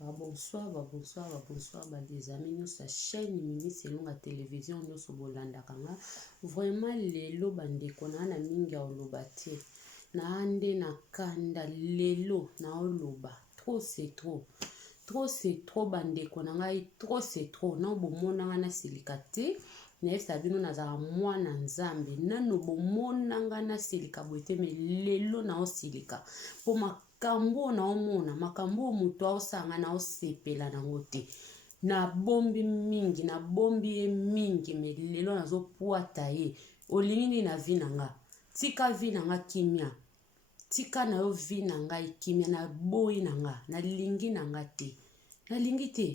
Bonsoir, les amis, nous sa chaîne mini selon la télévision nous so bolanda kanga vraiment lelo bande kona na mingi ya olobati na ande na kanda lelo na oloba trop c'est trop bande kona ngai trop c'est trop na bomona nga na silikate na sabino na za mwana nzambe nano bomona nga na silika boete me lelo na osilika po makambo na omona makambo mutu osanga na osepela na ngote na bombi mingi na bombi e mingi me lelo nazo puata ye olingi na vina nga tika vina nga kimia tika na yo vina nga kimia na boyi na nga na lingi na nga te na lingi te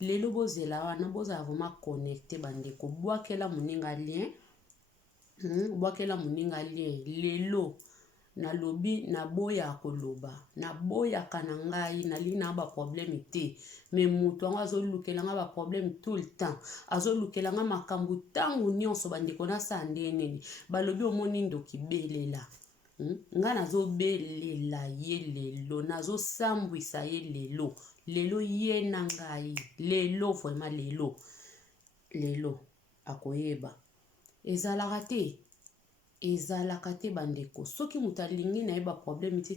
lelo bozela wana boza vraiment connecté bandeko bwakela muninga lien bwakela muninga lien lelo na lobi na boya koloba na boya kana ngai na lina ba problème te mais mutu anga zo lukela nga ba problème tout le temps azo lukela nga makambu tangu nyonso bandeko na sande nini balobi omoni ndoki belela nga nazo belela ye lelo nazo sambwisa ye lelo lelo ye na ngai lelo vraiment lelo akoyeba ezalaka te bandeko soki mutu alingi na ye ba problème te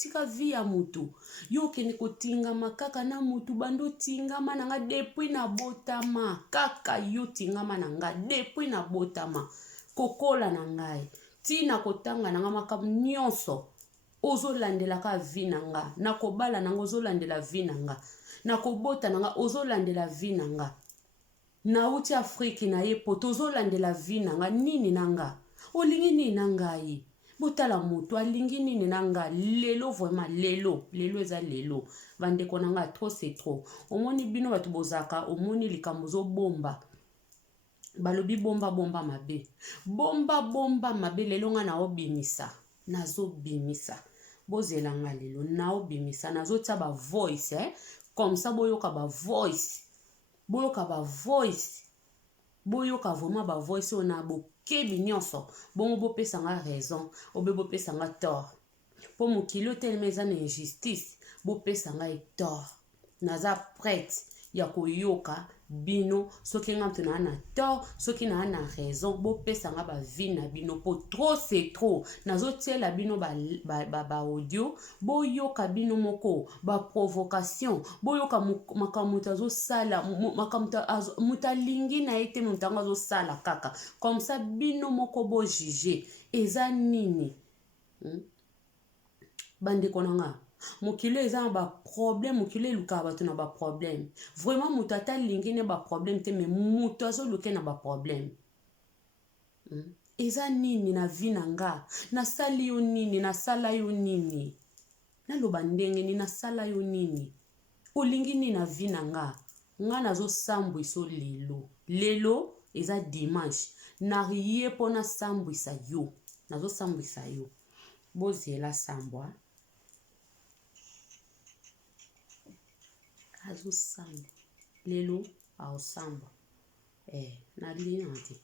tika vie ya mutu yo kende kotingama kaka na mutu bando tingama na nga depuis na botama kaka yo tingama na nga depuis na botama kokola na ngai tina kotanga na nga makambo nyonso ozolandelaka vie na nga na kobala na nga ozolandela vie na nga na kobota na nga ozolandela vie na nga na uti Afrique na ye poto ozolandela vie na nga nini na nga olingi nini na ngai botala mutu alingi nini na nga lelo vraiment lelo eza lelo bandeko na nga trop c'est trop omoni bino batu bozaka omoni likambo zo bomba balobi bomba mabe lelo nga na obimisa nazo bimisa bozela nga lelo na obimisa nazo tia ba voice comme ça boyoka ba voice boyoka vraiment ba voice ona bokebi nyonso bongo bopesa nga raison obe bopesa nga tort po mokili otelema eza na injustice bopesa nga tort naza prête ya koyoka bino soki nga mtu na tort soki na raison bopesa nga ba vie na bino po trop c'est trop nazo tiela bino ba audio boyoka bino moko ba provocation boyoka makamuta zo sala makamuta mutalingi na ete mutanga zo sala kaka comme ça bino moko bo juger eza nini bandeko nanga mokili eza ba problème mokili luka batu na ba problème vraiment mutu ata lingi ne ba problème te mais mutu azo luke na ba problème eza nini na vie na nga nasali yo nini nasala yo nini naloba ndenge ni nasala yo nini olingi nini na vie na nga nazo sambwisa lelo eza dimanche na rie pona sambwisa yo nazo sambwisa yo bozela sambwa azo samba lelo ao samba na liante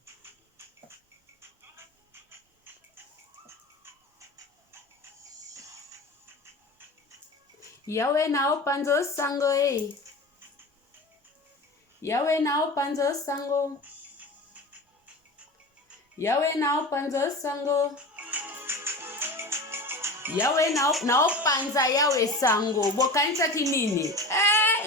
yawe na opanzo sango yawe na opanzo sango yawe na opanzo sango yawe na opanza yawe sango bokanisa kinini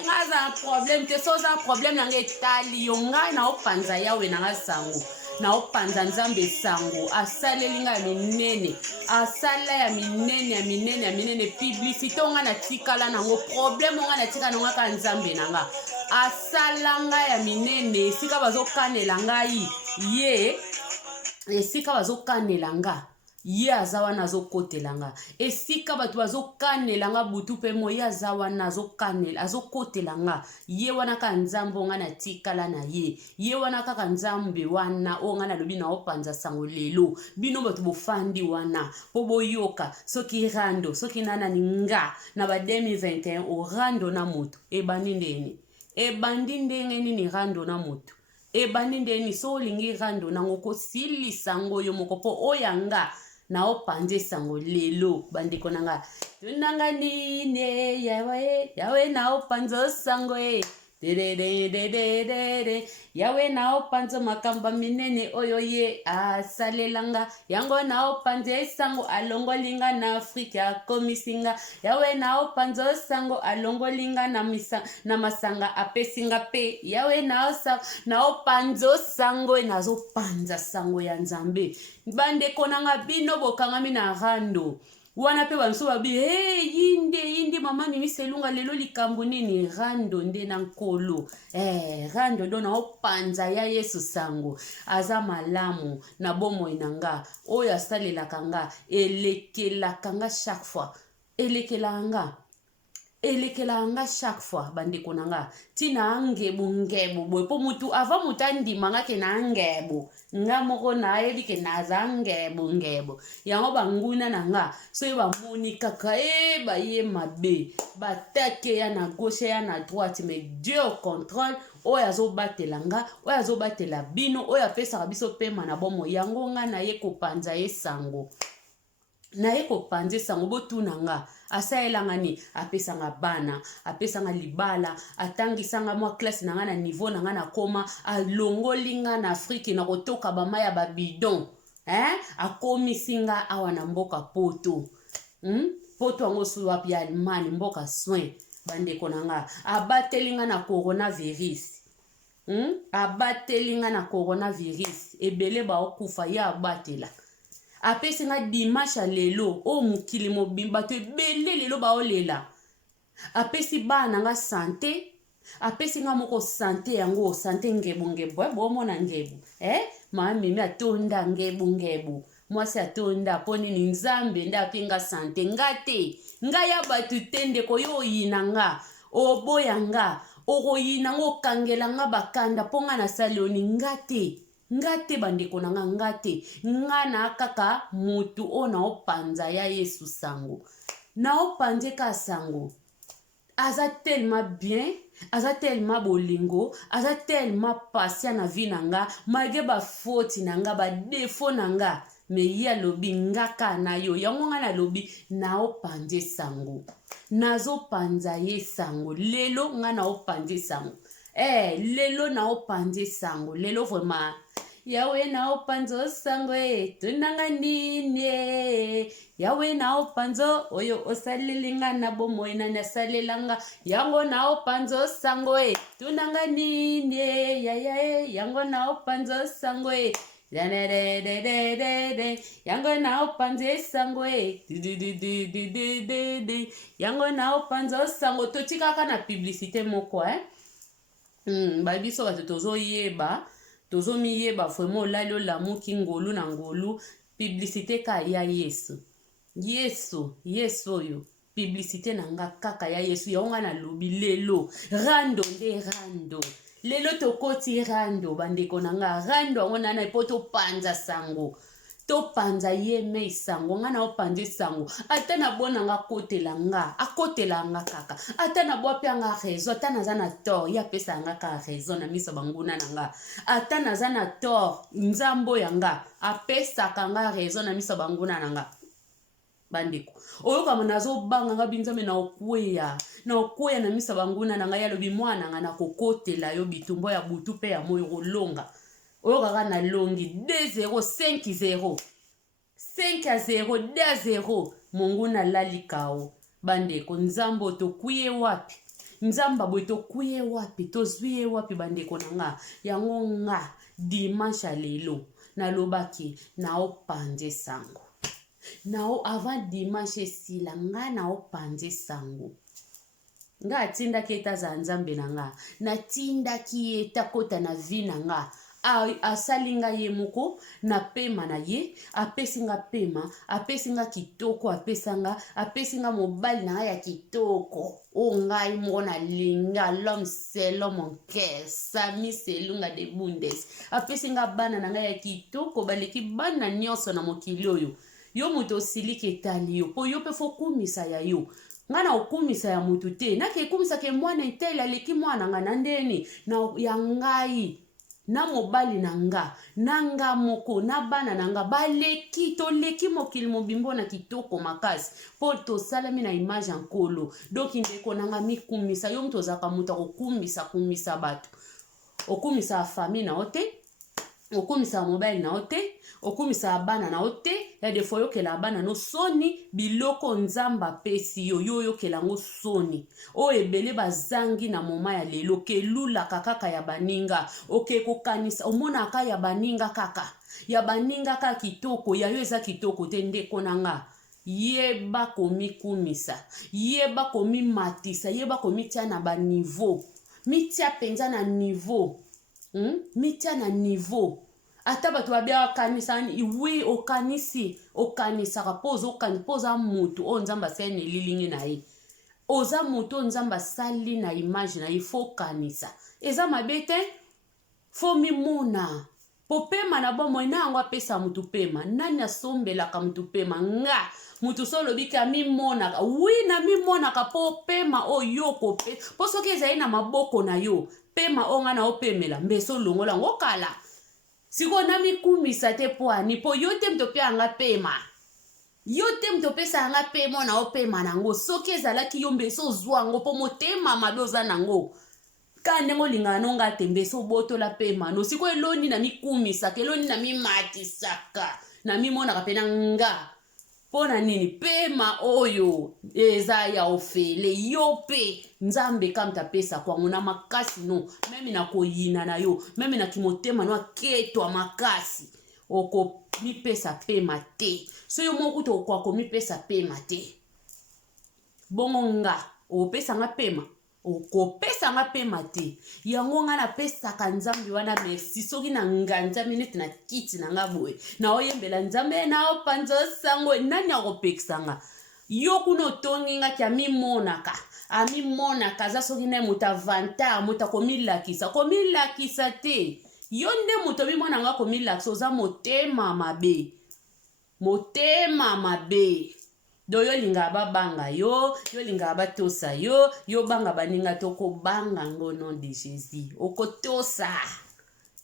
ngaza problème te soza problème na ngetali yo nga na opanza yawe na ngasango na opanza nzambe sango asaleli nga ya minene asala ya minene publicité nga na tikala nango problème nga na tikala nango ka nzambe na nga asala nga ya minene esika bazokanela ngai ye esika bazokanela nga ye aza wana azokotela nga esika bato bazokanela nga butu mpe mo ye aza wana azokotela nga ye wana ka nzambe nga na tikala na ye wana kaka nzambe wana o nga nalobi na opanza sango lelo bino bato bofandi wana po boyoka soki rando soki nanani nga na ba 2021 orando na moto ebandi ndenge nini rando na moto ebandi ndeni so olingi rando nango kosilisa ngo yo moko po oyanga na opanze sango lelo bandeko nanga tunanga nine yawe na opanzo sango yawe na opanzo makamba minene oyo ye asalelanga yango na opanze sango alongolinga na Afrika akomisinga yawe na opanzo sango alongolinga na masanga apesinga pe yawe na opanzo sango nazo panza sango ya Nzambe bandeko nanga bino bokangami na rando wana pe banso babi yinde mama mimi selunga lelo likambo nini rando nde na nkolo rando do na opanza ya Yesu sango aza malamu na bomoi nanga oyo asalelaka nga elekelaka nga chaque fois elekela nga chaque fois bandeko nanga tina ngebu boy po mutu ava mutandima nga ke na ngebu nga moko na yebi ke na za ngebu yango banguna nanga so ba moni kaka ba ye mabe batake ya na gauche ya na droite mais Dieu au contrôle oyo azobatela nga oyo azobatela bino oyo apesaka biso pema na bomo yango nga na ye kopanza ye sango na ye kopanze sango botuna nga asaelanga ni apesanga bana apesanga libala atangisanga mwa classe na nga na niveau na nga na koma alongolinga na Afrique na kotoka bama ya babidon akomisinga awa na mboka poto poto yango so wapi ya Allemagne mboka soin bandeko na nga abatelinga na coronavirus abatelinga na coronavirus ebele ba okufa ya abatela apesi nga dimanche lelo o mukili mobimba to ebele lelo baolela apesi bana nga santé apesi nga moko santé yango santé ngebu bomona ngebu mami atonda ngebu mwasi atonda poni ni Nzambe nda pinga santé ngate nga ya batu tende ko yo yinanga oboya nga okoyina ngo kangela nga bakanda ponga na saloni ngate bandeko nanga ngate ngana kaka mutu ona opanza ya Yesu sango na opanze ka sango aza tellement bien aza tellement bolingo aza tellement patient na vie nanga malgré ba faute nanga ba défaut nanga me ya lobi ngaka na yo yango nga na lobi na opanze sango nazo panza ye sango lelo nga na opanze sango lelo na opanze sango lelo vraiment yawe na opanzo sango tunanga nini yawe na opanzo oyo osalelinga na bomoi na nasalelanga yango na opanzo sango tunanga nini yango na opanzo sango yango na opanze sango yango na opanzo sango totikaka na publicité moko babiso bato tozo miyeba vraiment olali olamuki ngolu na ngolu publicité ka ya Yesu oyo publicité na nga kaka ya Yesu ya nga na lobi lelo rando lelo tokoti rando bandeko na nga rando ngona na poto panza sango to panza ye me sango nga na opanze sango ata na bona nga akotela nga kaka ata na bwa pya nga raison ata na za na tort ya pesa nga ka raison na miso banguna na nga ata na za na tort Nzambo yanga apesa ka nga raison na miso banguna na nga bandeko oyo kama nazo banga nga binzame na okweya na misa banguna na nga ya lobi mwana nga na kokotela yo bitumbo ya butu pe ya moyo kolonga oyo kaka na longi 2-0 5-0 5-0 2-0 monguna lalikao bandeko Nzambo tokuye wapi Nzamba boy tokuye wapi tozwiye wapi bandeko na nga yango nga dimanche lelo na lobaki na opanze sango nao avant dimanche sila nga na opanze sango nga atindaki eta za Nzambe na nga natindaki eta kota na vi na nga asalinga ye moko na pema na ye apesinga pema apesinga kitoko apesinga mobali na nga ya kitoko o ngai moko na linga l'homme c'est l'homme en cœur Sami Selunga de Bundes apesinga bana na nga ya kitoko baleki bana nyonso na mokili oyo yo muto osiliki etali yo po yo pe fo kumisa ya yo nga na okumisa ya mutu te nake kumisa ke mwana etela leki mwana nga na ndeni na ya ngai na mobali nanga moko na bana nanga baleki toleki mokili mobimbo na kitoko makasi po tosalami na image ya nkolo. Donc ndeko nanga mikumisa yo mtu ozaka mutu kumisa bato, okumisa famille na ote, okumisa mobile na ote, okumisa bana na ote. Ya defo yokela bana no soni biloko nzamba pesi yo yokela ngo soni o ebele bazangi na moma ya lelo kelula kaka ya baninga oke kokanisa omona aka ya baninga kaka kitoko ya yo eza kitoko te ndeko nanga. Yeba komikumisa, yeba komimatisa, yeba komitia na ba niveau, mitia penza na niveau, mitia na niveau. Ata bato babia kanisa oui okanisa poza mutu o nzamba sene lilingi na ye. Oza mutu o nzamba sali na image na ye fo kanisa. Eza mabete fo mimuna. Po pema na bomo ina yango apesa mutu pema. Nani asombelaka mutu pema nga. Mutu solo bika mimonaka. Oui na mimonaka po pema o yoko pe. Po soki ezali na maboko na yo. Pema o nga na opemela. Mbeso longola ngokala. Siko na mikumisa te poani. Po yote mtope anga pema. Yote mtopesa anga pema na opema nango. Soki ezalaki yo mbeso zwango po motema madoza nango. Kande ngo linganonga tembeso boto la pema. No siko eloni na mikumisa. Eloni na mimatisaka. Na mimona kapena nga. Pona nini pema oyo eza ya ofele yope nzambe kamta pesa kwa nguna makasi no memi na koyina na yo memi na kimotema no aketwa makasi oko mi pesa pema te so yo moko to kwa ko mi pesa pema te bongo nga o pesa nga pema okopesa nga pema te yango nga na pesa ka nzambe wana merci soki na nganja minute na kiti na nga boye na oyembela nzambe na opanzo sango nani akopekisa nga yo kuno tongi nga kya mimonaka amimonaka za soki na muta vanta muta komilakisa te yo nde muto bimona nga komilakisa oza motema mabe do yo linga babanga yo linga batosa yo banga baninga toko banga ngono de Jésus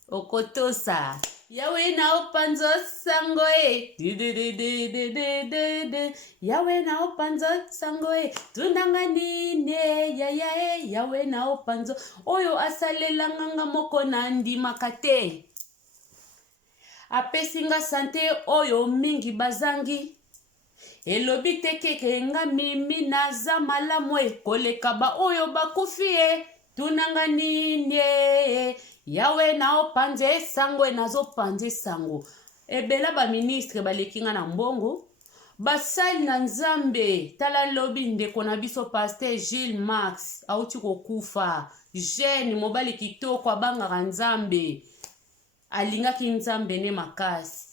okotosa yawe na opanzo sango yawe na opanzo sango tunanga nine yawe na opanzo oyo asalela nganga moko na ndima kate apesinga sante oyo mingi bazangi elobi tekeke nga mimi naza malamu koleka ba oyo bakufi tunanga nini yawe na opanze sango nazo panze sango ebela ba ministre balekinga na mbongo basali na nzambe tala lobi ndeko na biso pasteur Gilles Max auti kokufa jeune mobali kitoko abangaka nzambe alingaki nzambe ne makasi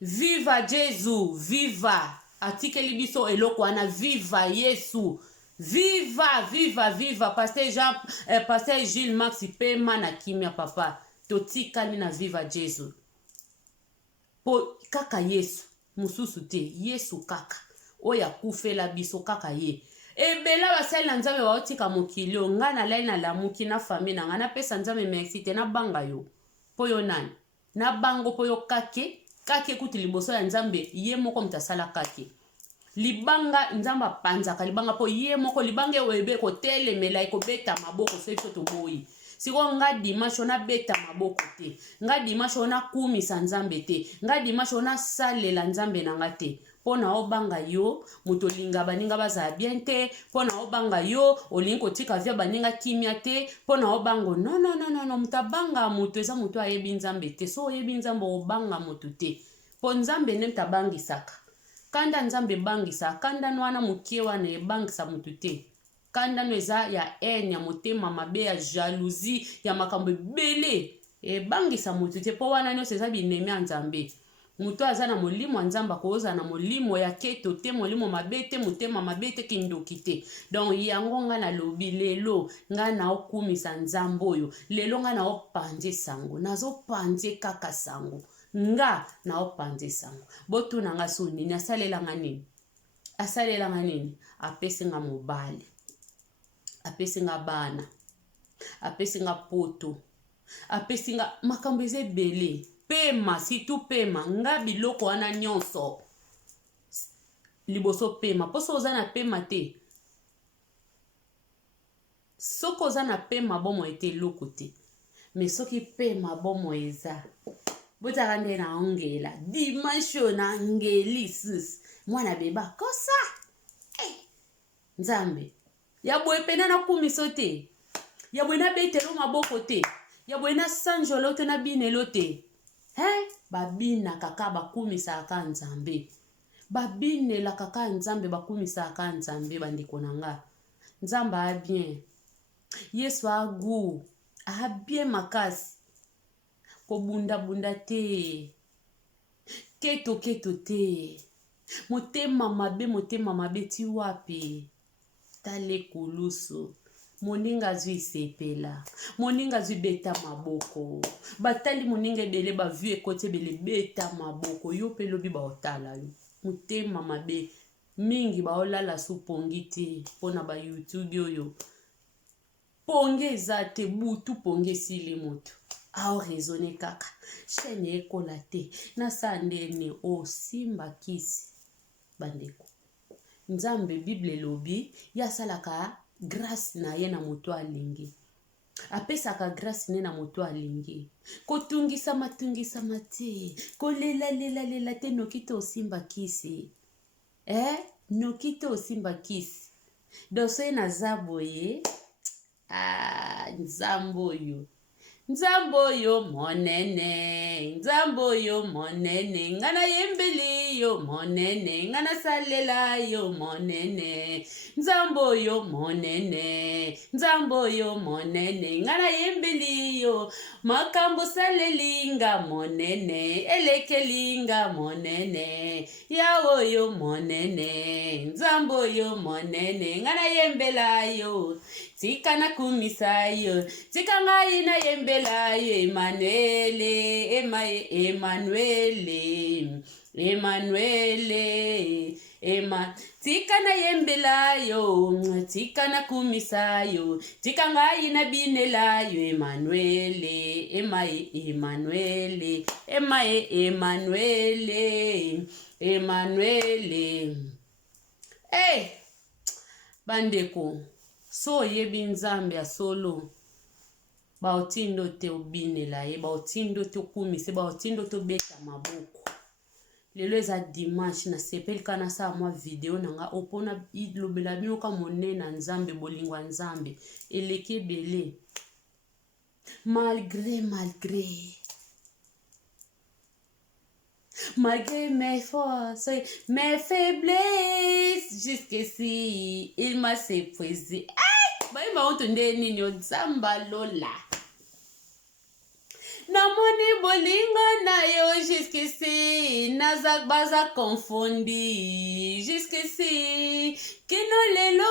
Viva Jésus, viva. Atikeli biso eloko wana viva Yesu. Viva. Pasteur Gilles Max pema na kimia papa. Totikani na viva Jésus. Po kaka Yesu. Mususu te. Yesu kaka. Oya kufela biso kaka ye. Ebela basali na nzambe waotika mokilio. Nga na lai na lamuki na fami na nga na pesa nzambe merci te na banga yo. Po yo nani. Na bango po yo kake kuti liboso ya nzambe ye moko mtasala kake libanga nzamba panzaka libanga po ye moko libanga webe ko telemela ko beta maboko so to boyi siko nga dimanche na beta maboko te nga dimanche na kumisa nzambe te nga dimanche na salela nzambe na nga te pona obanga yo muto linga baninga baza bien te pona obanga yo olingi kotika vya baninga kimia te pona obango no mutabanga muto eza muto ayebi nzambe te so oyebi nzambe obanga muto te po nzambe ne mtabangisaka kanda nzambe bangisa kanda nwana mukie wana ebangisa mutu te kanda no eza ya haine ya motema mabe ya jalousie ya makambo ebele ebangisa mutu te po wana nyonso eza binemi ya nzambe mutu aza na molimo ya nzamba koza na molimo ya keto te molimo mabe te motema mabe te kindoki te donc yango nga na lobi lelo nga na okumisa nzambe oyo lelo nga na opanze sango nazopanze kaka sango nga na opanze sango botu na nga so nini asalelanga nini apesi nga mobali apesi nga bana apesinga poto, apesinga makambo eza ebele. Pema, situ pema, nga biloko wana nyonso. Liboso pema, poso oza na pema te. Soko oza na pema bomo ete loko te. Me soki pema bomo eza. Botaka nde na ongela. Dimanche na ngeli sus. Mwana beba, kosa. Nzambe. Yabwe pena na kumiso te. Yabwe na betelo maboko te. Yabwe na sanjolo te na binelo te. Babina kaka bakumisa aka nzambe. Babine la kaka nzambe bakumisa aka nzambe bandeko nanga. Nzamba a bien. Yesu a gu. A bien makasi. Ko bunda bunda te. Keto keto te. Motema mabe ti wapi. Tale kulusu. Moninga zui sepela. Moninga zui beta maboko. Batali moninga ebele ba vu ekote bele beta maboko. Yo pe lobi ba otala yo. Motema mabe. Mingi ba olala su pongi te. Pona ba YouTube yo. Ponge zate butu ponge sili moto. Ao raisonne kaka. Chaîne ekola te. Na sandene o simba kisi. Bandeko. Nzambe Bible lobi. Ya salaka grâce na ye na moto alingi. Apesaka grâce ne na moto alingi. Kotungisa mate. Kolela te nokite osimba kisi. Nokite osimba kisi. Doso na zaboye. Nzambo yo monene. Nzambo yo monene. Ngana yembeli yo monene. Ngana salela yo monene. Nzambo yo monene. Nzambo yo monene. Ngana yembeli yo. Makambo salelinga monene. Elekelinga monene. Yawo yo monene. Nzambo yo monene. Ngana yembela yo. Tika na kumisa yo. Tika ngai na yembela yo. Emmanuele. Tika na yembela yo. Tika na kumisa yo. Tika ngai na binela yo. Emmanuele. Bandeko. So yebi nzambe asolo. Baotindo te obinela ye. Baotindo te okumise. Baotindo te obeta maboko. Lelo eza dimanche na sepeli kana sa mwa video nanga opona ilobela bino ka monena nzambe bolingwa nzambe. Eleke bele. Malgré mes forces, mes faiblesses, jusqu'ici, il m'a épuisé. Bayi ba ontonde nini nzamba lola. Namoni bolingo na yo jusqu'ici, nazak baza confondi. Jusqu'ici, kino lelo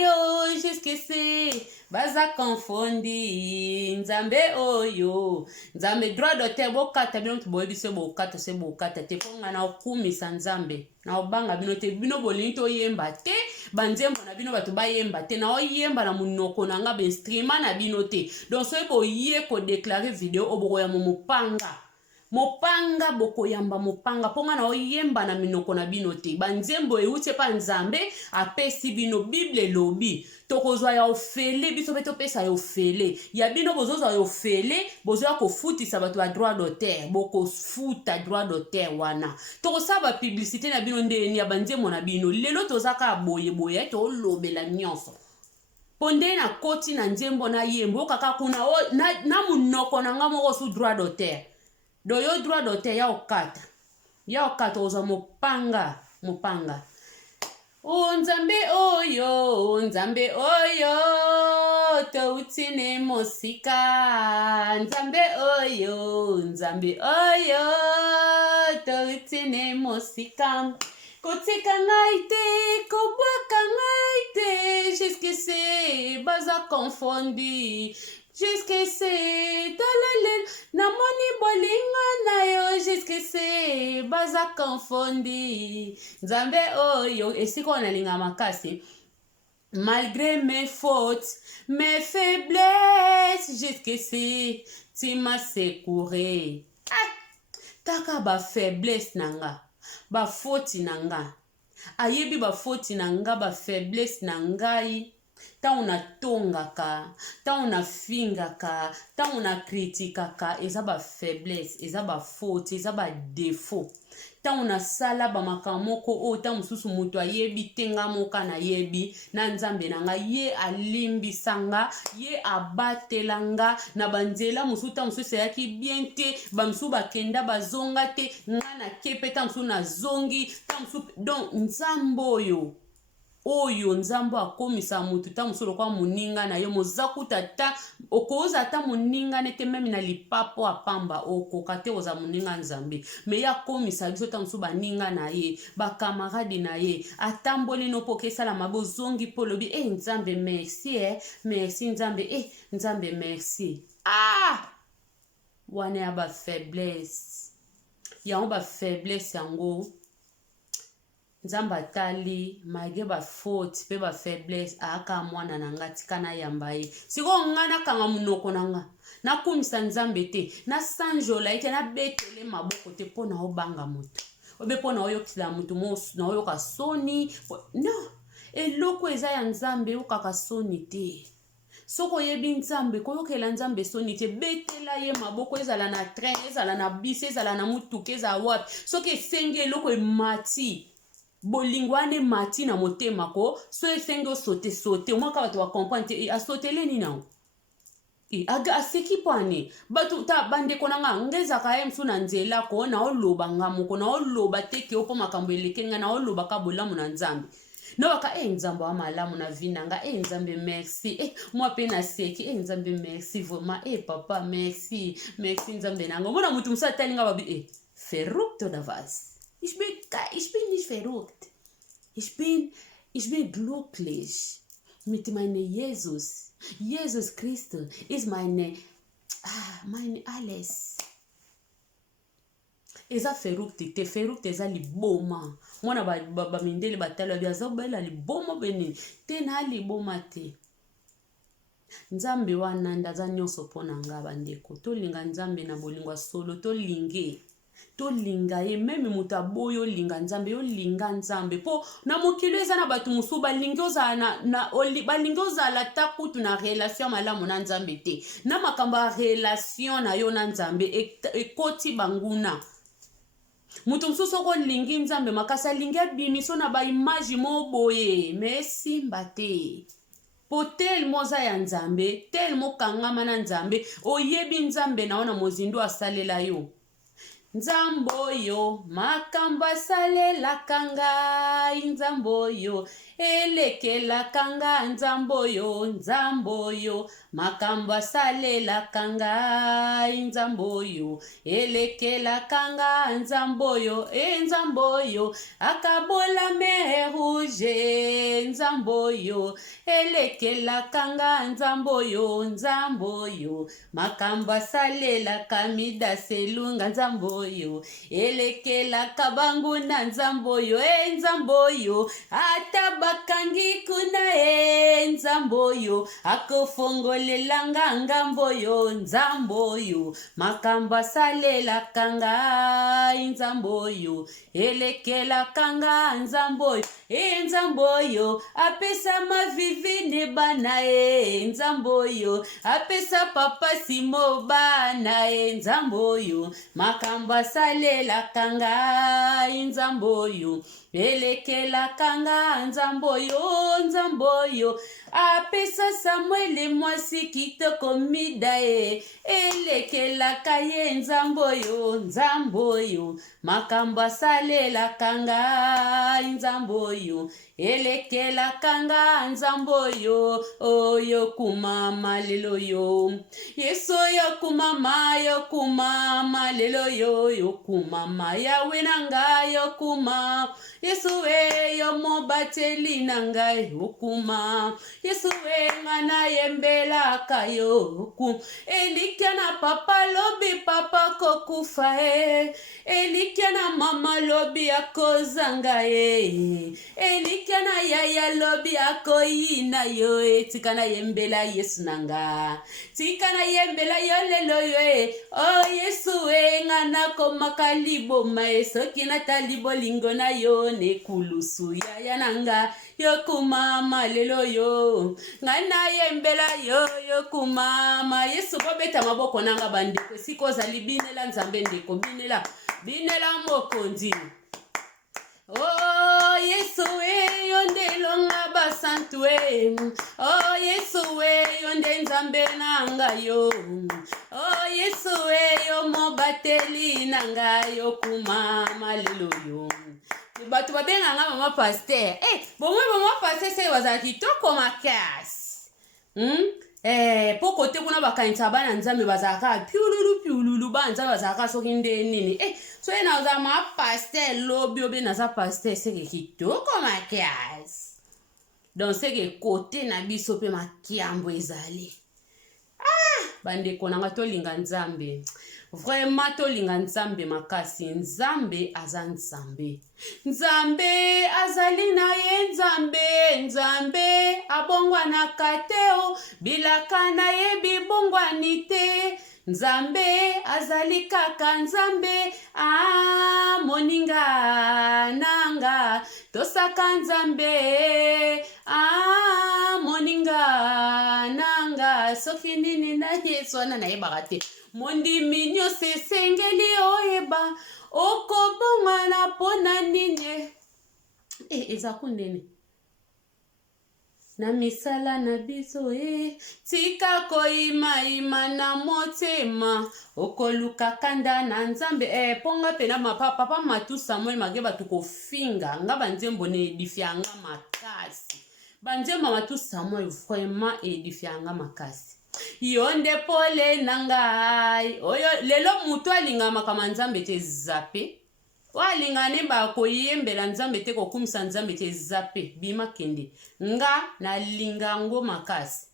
yo jusqu'ici, baza confondi. Nzambe oyo, nzambe droit d'auteur bokata bino tuboyebi se bokata te ponga na okumisa nzambe. Na obanga bino te bino bolingi to yemba te. Banzembo na bino batu ba yemba te na oyemba na munoko na nga be streama na bino te. Donc so ebo ye ko déclarer vidéo oboko ya mopanga boko yamba mopanga ponga na oyemba na minoko na bino te. Banzembo euti pa nzambe apesi bino Bible lobi. Tokozwa ya ofele biso beto pesa ya ofele. Ya bino bozoza ya ofele bozoya ko futisa batu ya droit d'auteur. Boko futa droit d'auteur wana. Tokosaba publicité na bino ndeni ya banzembo na bino. Lelo tozaka boye to lobela nyonso. Ponde na koti na nzembo na yembo kaka kuna na munoko na nga moko su droit d'auteur. Do yo droit d'auteur ya okata oza mopanga. Nzambe oyo to utine mosika. Nzambe oyo to utine mosika. Kotika ngai te, kobwaka ngai te. Jusqu'ici, baza confondi. Jusqu'ici, talale, namoni bolingo na yo. Jusqu'ici, baza confondi. Nzambe oyo, esiko na linga makasi. Malgré mes fautes, mes faiblesses, jusqu'ici, tu m'as secouré. Taka ba faiblesse nanga, ba faute nanga. Ayebi ba faute nanga, ba faiblesse nangai. Ta unatongaka, ta unafingaka, ta unacritikaka, eza ba faiblesse, eza ba faute, eza ba défaut. Ta unasala ba makamoko o ta mususu mutu ayebi tenga moka na yebi na nzambe nanga ye alimbisanga ye abatelanga na banzela musu ta mususu yaki bien te ba musu bakenda bazonga te ngana kepe ta musu na zongi ta musu donc nzambo oyo nzambo akomisa mutu ta musolo kwa muninga na yo mozakuta ta okoza ta muninga nete meme na lipapo apamba okoka te oza muninga nzambe me ya komisa biso ta musu baninga na ye bakamaradi na ye atamboli no pokesala mabe ozongi po lobi nzambe merci merci nzambe nzambe merci wane ya ba faiblesse yango ba faiblesse yango nzambe atali malgré ba faute pe ba faiblesse aka mwana nanga tikana yamba ye siko ngana kanga munoko nanga nakumisa nzambe te na sanjola ite na betele maboko te pona obanga mutu obe pona oyokila mutu na oyoka soni no eloko eza ya nzambe okaka soni te soko yebi nzambe koyokela nzambe soni te betela ye maboko ezala na train ezala na bus ezala na mutuka ezala wapi soki esengi eloko emati bolingwane mati na motema ko so esengi osote mwaka bato bakomprendre te asotele nini nango aseki pane bato ta bandeko nanga ngezaka ye msu na nzela ko na oloba nga moko na oloba teke opo makambo eleke nga na oloba ka bolamu na nzambe na waka nzambe wa malamu na vi nanga nzambe merci moi pe na seki nzambe merci vraiment papa merci nzambe nanga mona mutu musa talinga babi verrückt oder was ich bin nicht verrückt ich bin glücklich mit meinem Jesus Christus ist meine alles eza verrückt te verrückt eza liboma mwana bamindele batalo biaza bela liboma benini te na liboma te nzambe wana ndaza nyonso pona nga bandeko tolinga nzambe na bolingwa solo tolinga ye meme muta boyo linga nzambe yo linga nzambe po na mokilo eza na batu musu balingi ozala ta kutu na relation malamu na nzambe te na makambo ya relation na yo na nzambe ekoti banguna mutu mususu oko lingi nzambe makasi alingi abimiso na baimage mo boye me esimba te po telmo oza ya nzambe telmo kangama na nzambe oyebi nzambe na wana mozindo asalela yo nzamboyo makambo asalelaka ngai nzamboyo elekelaka nga nzamboyo makambo asalelaka ngai nzamboyo elekelaka nga nzamboyo akabola mer rouge nzamboyo elekelaka nga nzamboyo makambo asalelaka midaselunga nzamboyo elekelaka banguna nzamboyo nzamboyo ata bakangi kuna nzamboyo akofongolelanga ngamboyo nzamboyo makambo asalelaka ngai nzamboyo elekelaka nga nzamboyo apesa mavivine bana nzamboyo apesa papa simo bana nzamboyo makambo asalelaka ngai nzamboyo elekelaka nga nzamboyo apesa samuele mwasi kitoko mida elekelaka ye nzamboyo makambo asalelaka ngai nzamboyo elekelaka nga nzamboyo oyo kumama lelo yo yesu yo kumama lelo yo kumama yawe na nga yo kumama Yesu yo mobateli na ngai okuma. Yesu ngana yembela kayo oku. Elikia na papa lobi papa kokufa Elikia na mama lobi akozanga Elikia na yaya lobi akoyina yo tika na yembela Yesu nanga. Tika na yembela yo lelo yo Oh Yesu ngana komaka liboma soki na talibo lingo na yo ne kulusu ya nanga yo kumama lelo yo ngana yembela yo kumama Yesu bobeta maboko nanga bandeko siko zali binela nzambe ndeko binela mokonzi Oh Yesu yonde longa basantu Oh Yesu yonde nzambe nanga yo Oh Yesu yo mobateli nanga yo kumama lelo yo Batu babenga nga mama pasteur bomwe mama pasteur se wazala kitoko makasi po kote kuna bakanisa bana nzambe bazaka piululu ba nzambe bazaka soki nde nini so ena uza ma pasteur lobi obe naza pasteur seke kitoko makasi donc seke kote na biso pe makiambo ezali bandeko nanga tolinga nzambe vraiment tolinga nzambe makasi nzambe aza nzambe nzambe azali na ye nzambe abongwanaka te bilaka na ye bibongwani te nzambe azali kaka nzambe moninga nanga tosaka nzambe moninga nanga soki nini na Yesu wana nayebaka te mondimi nyonso esengeli oyeba okobongwana mpona nini eza kundene na misala na biso tika koyimayima na motema okoluka kanda na nzambe ponga pena papa matu Samuel mageba tukofinga nga banzembo ne edifianga makasi banzembo matu Samuel vraiment edifianga makasi yonde pole nangai oyo lelo mutu alingama kama nzambe te zape walingane ba koyembela nzambe te kokumisa nzambe te zape bima kende nga na lingango makasi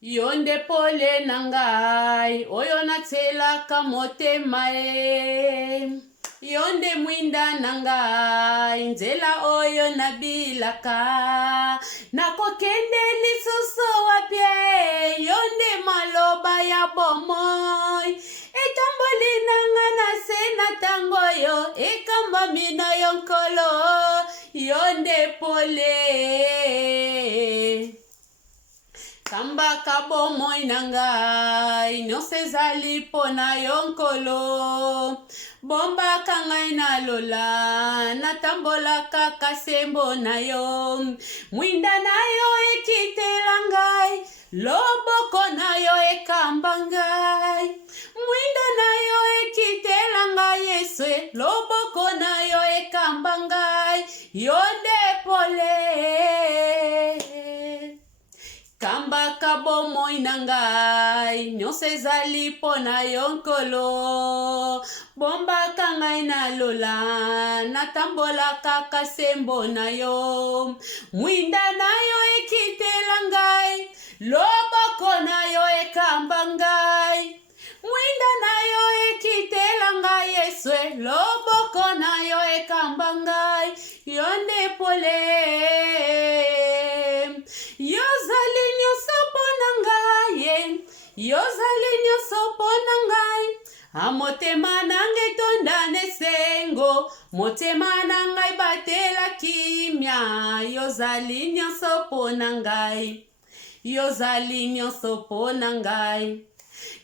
yonde pole nangai oyo natelaka motema yonde mwinda nangai nzela oyo nabilaka nakokende lisusu wapye yonde maloba ya bomoi etamboli nanga na sena tango yo ekamba mina yonkolo yonde pole kamba kabomoi nangai nyonso ezali pona yonkolo bomba kangai na lola natambola kaka sembo na yo mwinda na yo ekitela ngai loboko na yo ekamba ngai mwinda na yo ekitela ngai Yesu loboko na yo ekamba ngai yonde pole kamba kabomoi nangai nyonso ezali pona yonkolo bombaka ngai na lola natambola kaka sembo na yo mwinda na yo ekitela ngai loboko na yo ekamba ngai mwinda na yo ekitela ngai Yesu loboko na yo ekamba ngai yonde pole yozali nyonso pona ngai yozali nyonso pona ngai motema nangai tondane sengo motema nangai batela kimia yozali nyonso pona ngai yozali nyonso pona ngai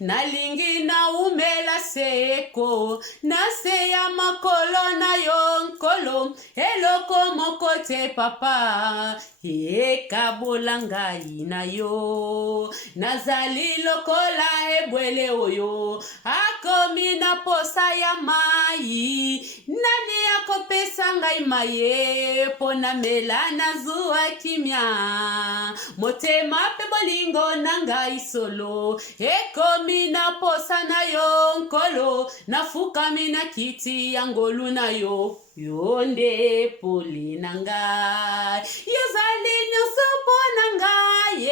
nalingi na umela seko na se ya makolo na yo nkolo eloko moko te papa ekabola ngai na yo nazali lokola ebwele oyo akomi na posa ya mai nani akopesa ngai maye pona mela na zuwa kimia motema pe bolingo na ngai solo eko nakomi na posa na yo nkolo, nafukami na kiti ya ngolu na yo, yo nde poli na ngai. Yozali nyonso po na ngai,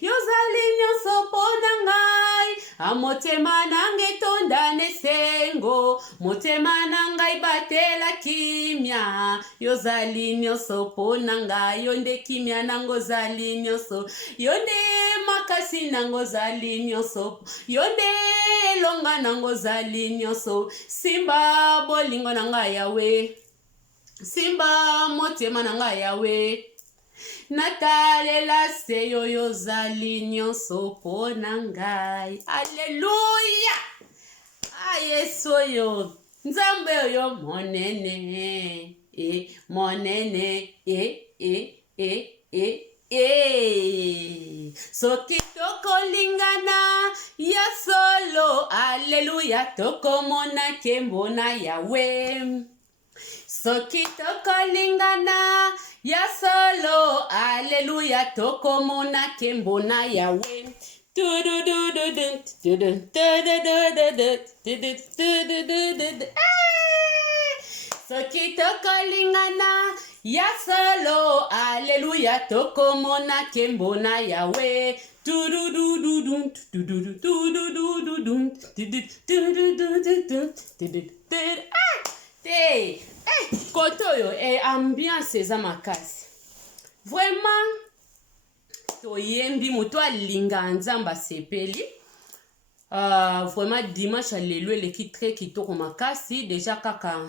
yozali nyonso po na ngai. Amotema nange tonda nesengo, motema na ngai batela kimia. Yozali nyonso po na ngai, yo nde kimia nango zali nyonso, yo nde makasi nango zali nyonso, yo nde elonga nango zali nyonso. Simba bolingo na ngai yawe, simba motema na ngai yawe, natalela se yo yozali nyonso po na ngai. Alleluya! Yesu yo nzambe yo monene, monene, soki tokolingana ya solo, alleluya, tokomona nkembo na yawe. Soki tokolingana ya solo, alleluya, tokomona nkembo na yawe. Soki tokolingana ya solo, alleluya, tokomona nkembo na yawe. Kotoyo ambiance eza makasi. Vraiment toyembi moto alinga nzamba sepeli. Vraiment dimanche alelo eleki très kitoko makasi. Déjà kaka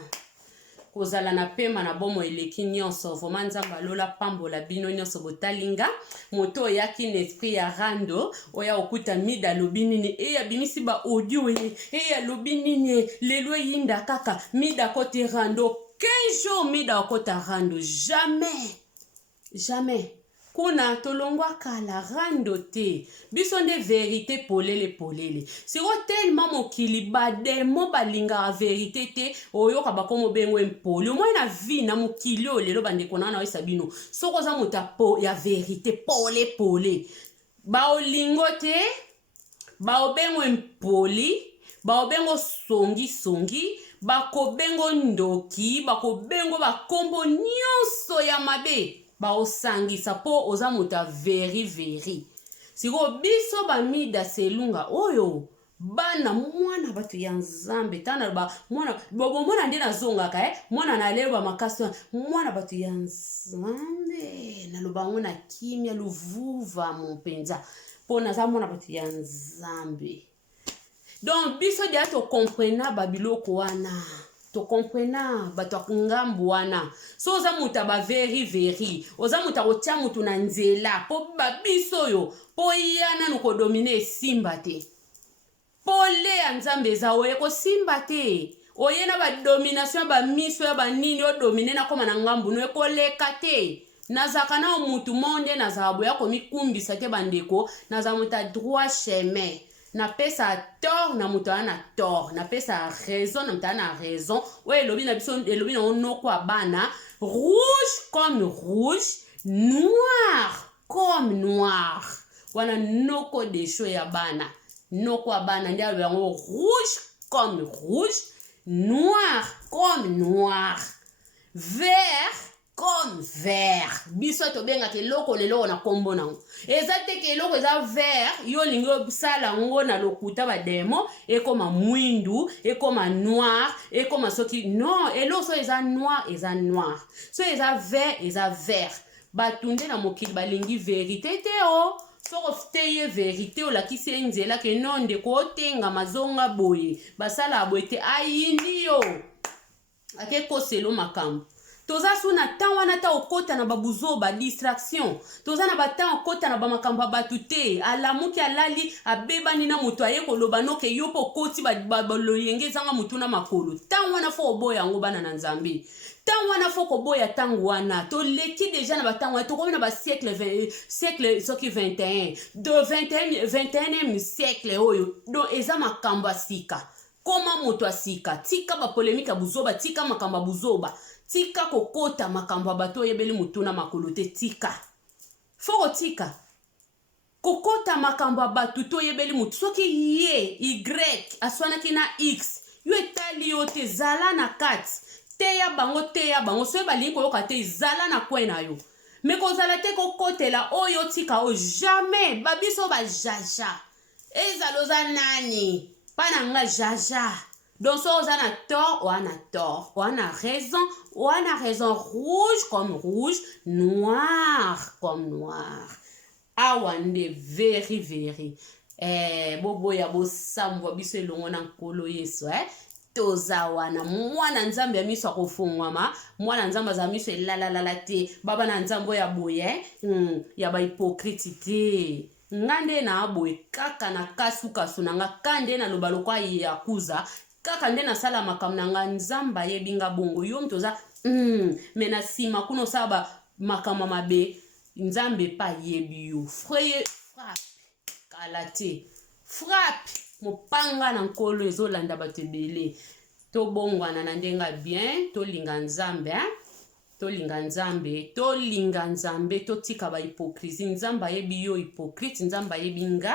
kozala na pema na bomo eleki nyonso. Vraiment nzamba lola pambola bino nyonso botalinga. Moto yaki n'esprit ya rando. Oya okuta mida lobinini. Ya bimisi ba audio ya lobinini. Lelo yinda kaka. Mida kote rando. 15 jours mida okota rando. Jamais. Jamais. Kuna tolongwa kala rando te. Biso nde vérité polele. Siko tellement mokili bademo balinga vérité te. Oyoka bakomo bengwe mpoli. Omoi na vi na mokili olelo bandeko na wesa bino. Soko za mutapo ya vérité pole. Baolingo te. Baobengwe mpoli. Baobengo songi. Bakobengo ndoki. Bakobengo bakombo nyonso ya mabe. Baosangisa po oza muta veri. Siko biso bamida selunga oyo bana mwana batu ya nzambe tana ba mwana bobo mwana ndena zonga mwana na leba makasi mwana batu ya nzambe na lobango na kimia luvuva mpenza pona za mwana batu ya nzambe. Donc biso dia to comprena babiloko wana. To comprena bato ngambu wana. So oza muta ba veri. Oza muta otia mutu na nzela. Po babiso yo. Po yana nuko domine simba te. Po le ya nzambe za oye ko simba te. Oye na ba domination ba miso ya ba nini o domine na koma na ngambu no ko leka te. Nazaka na mutu monde na zabo ya komi kumbisa te bandeko. Naza muta droit chemin. Na pesa tort na muto na tort, na pesa raison na muto na raison. Ouais, lobi na biso lobi na onoko abana, rouge comme rouge, noir comme noir. Wana noko desho ya bana. Noko abana ndia yango rouge comme rouge, noir comme noir, vert comme vert. Biso to benga ke loko lelo na kombo nango. Eza te ke loko eza vert, yo lingo sala ngo na lokuta ba demo, e koma mwindu, e koma noir, e koma soki non, elo so eza noir. So eza vert. Batunde na mokili balingi vérité te o. Soko teye vérité o la kisi nzela ke non de ko tenga mazonga boye. Basala aboete ayindi yo. Ake ko selo makambo. Toza suna tan wana ta okota na babuzo ba distraction. Toza na batan okota na ba makamba batute. Alamuki alali abeba nina mutu aye koloba no ke yopo koti ba loyenge zanga mutu na makolo. Tan wana fo oboya ngo bana na Nzambe. Tan wana fo ko boya tangu wana. To leki deja na batan wana to ko na ba siècle soki 21. De 21e siècle oyo. Do eza makamba sika. Koma mutu asika. Tika ba polémique buzoba, tika makamba buzoba. Tika kokota makamba bato yebeli mutuna makolo te tika. Foko tika. kokota makambo ya bato toyebeli mutu soki ye y aswanaki na x yo etali yo te zala na kati teya bango soki balingi koyoka te zala na kwe na yo me kozala te kokotela oyo tika o jamais babiso bajaja ezala oza nani pana nga jaja donc so oza na tort oana raison rouge comme rouge noir comme noir awa nde very boboya bosambwa biso elongo na nkolo yesu toza wana mwana nzambe ya miso akofungwama mwana nzambe aza miso elalalala te baba na nzambe ya boye ya bahypokrite te nga nde na aboye kaka na kasukasu na nga ka nde na loba lokwa yakuza kaka nde nasala makambo na nga nzambe ayebi nga bongo yo mtu oza me na nsima kuna osala makambo mabe nzambe pa ayebi yo frappe kala te frappe mopanga na nkolo ezolanda bato ebele tobongwana na ndenga bien tolinga nzambe totika bahypokrisi nzambe ayebi yo hypokrite nzambe ayebi nga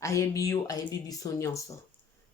ayebi yo ayebi biso nyonso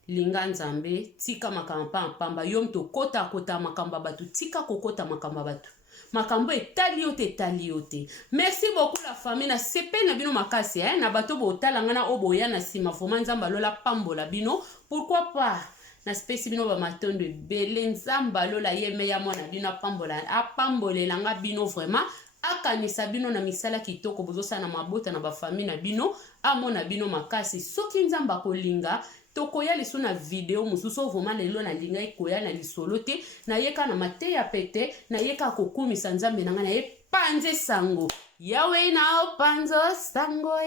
linga nzambe tika makambo pamba yo mto kota makambo bato tika kokota makambo bato makambo etali yo te merci beaucoup la famille na sepe na bino makasi na bato botala ngana oboya na sima vraiment nzamba lola pambola bino pourquoi pas na spesi bino ba matondo ebele nzamba lola yeme ya mwana bino apambolela nga bino vraiment akanisa bino na misala kitoko bozosala na mabota na ba famille na bino amona bino makasi soki nzamba kolinga tokoya liso na video mususu vraiment lelo na linga ikoya na lisolo te na yeka na mateya pete na yeka kokumisa nzambe na nga na ye panze sango yawe na panzo sango